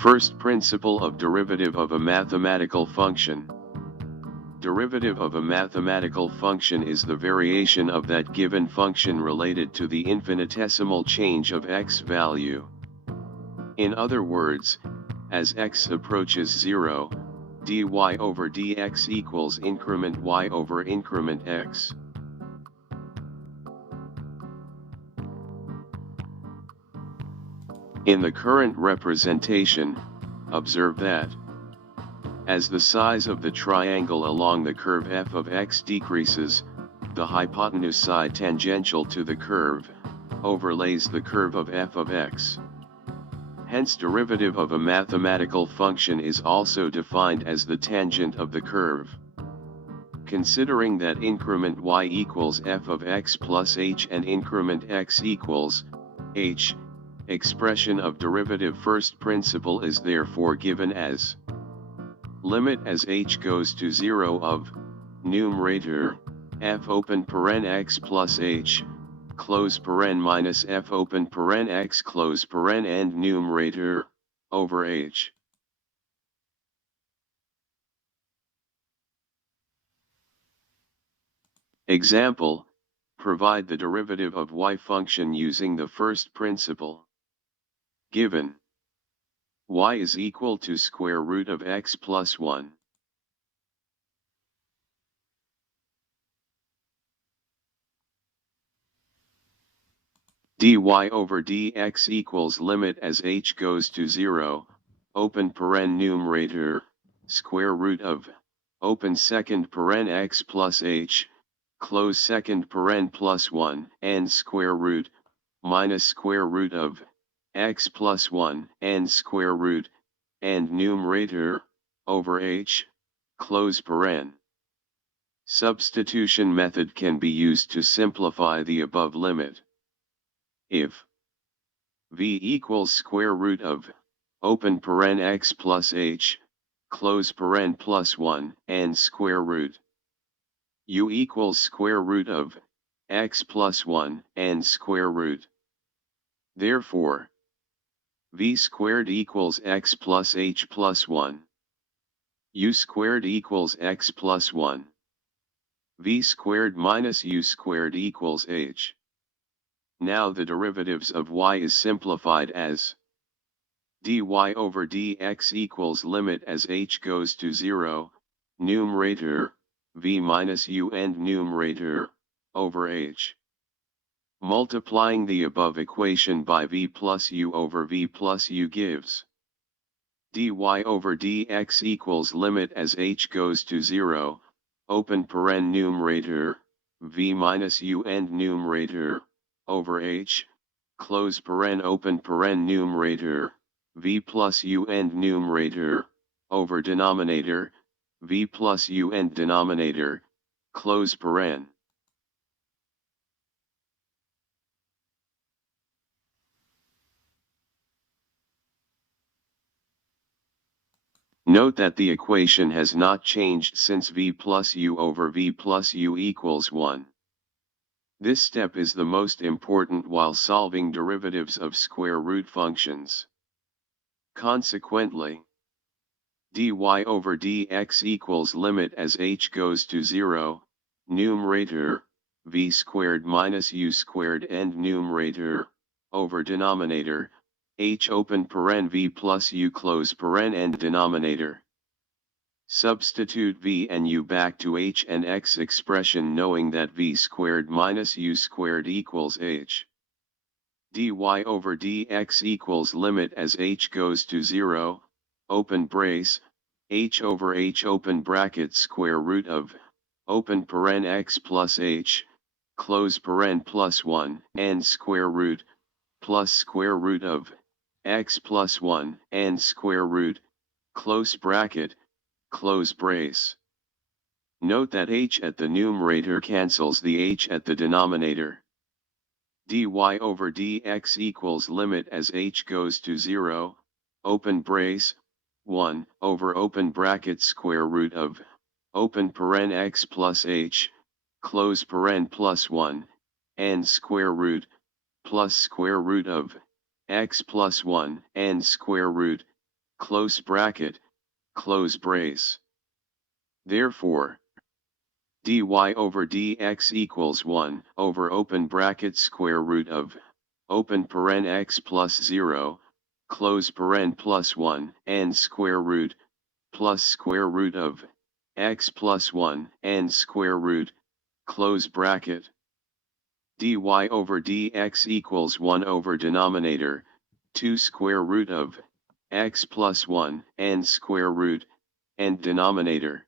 First principle of derivative of a mathematical function. Derivative of a mathematical function is the variation of that given function related to the infinitesimal change of x value. In other words, as x approaches 0, dy over dx equals increment y over increment x. In the current representation, observe that as the size of the triangle along the curve f of x decreases, the hypotenuse side tangential to the curve overlays the curve of f of x. Hence, derivative of a mathematical function is also defined as the tangent of the curve. Considering that increment y equals f of x plus h and increment x equals h, expression of derivative first principle is therefore given as limit as h goes to 0 of numerator f open paren x plus h close paren minus f open paren x close paren and numerator over h. Example: provide the derivative of y function using the first principle. Given y is equal to square root of x plus 1. Dy over dx equals limit as h goes to 0, open paren numerator, square root of, open second paren x plus h, close second paren plus 1, and square root, minus square root of, x plus 1, and square root, and numerator, over h, close paren. Substitution method can be used to simplify the above limit. If v equals square root of, open paren x plus h, close paren plus 1, and square root, u equals square root of, x plus 1, and square root. Therefore, v squared equals x plus h plus 1. U squared equals x plus 1. V squared minus u squared equals h. Now the derivatives of y is simplified as dy over dx equals limit as h goes to 0, numerator, v minus u and numerator, over h. Multiplying the above equation by v plus u over v plus u gives dy over dx equals limit as h goes to 0, open paren numerator, v minus u and numerator, over h, close paren open paren numerator, v plus u and numerator, over denominator, v plus u and denominator, close paren. Note that the equation has not changed since v plus u over v plus u equals 1. This step is the most important while solving derivatives of square root functions. Consequently, dy over dx equals limit as h goes to 0, numerator, v squared minus u squared and numerator, over denominator, h open paren v plus u close paren and denominator. Substitute v and u back to h and x expression knowing that v squared minus u squared equals h. Dy over dx equals limit as h goes to 0, open brace, h over h open bracket square root of, open paren x plus h, close paren plus 1, and square root, plus square root of, x plus 1, and square root, close bracket, close brace. Note that h at the numerator cancels the h at the denominator. Dy over dx equals limit as h goes to 0, open brace, 1, over open bracket square root of, open paren x plus h, close paren plus 1, and square root, plus square root of, x plus 1, and square root, close bracket, close brace. Therefore, dy over dx equals 1 over open bracket square root of, open paren x plus 0, close paren plus 1 and square root, plus square root of, x plus 1 and square root, close bracket. Dy over dx equals 1 over denominator, 2 square root of, x plus 1 and square root, and denominator.